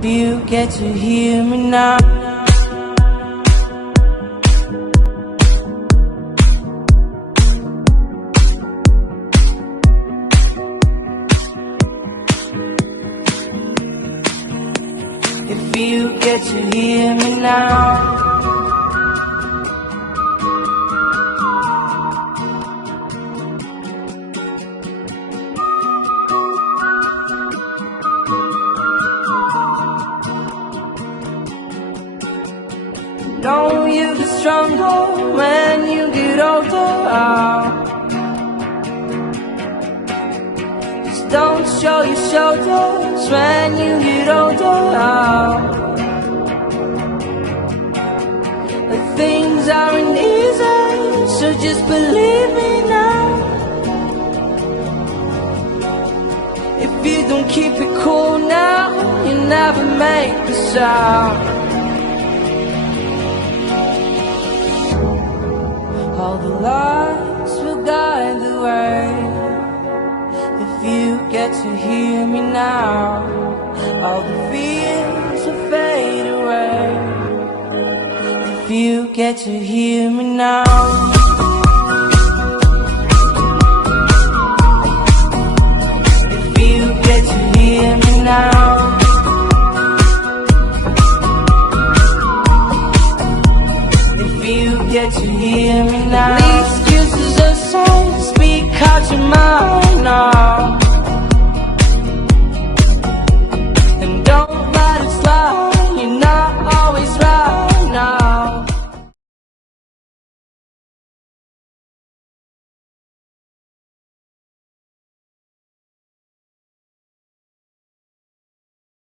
If you get to hear me now. If you get to hear me now. Know you get stronger when you get older. Just don't show your shoulders when you get older. Things aren't easy, so just believe me now. If you don't keep it cool now, you never make a sound. All the lights will guide the way. If you get to hear me now, all the fears will fade away. If you get to hear me now.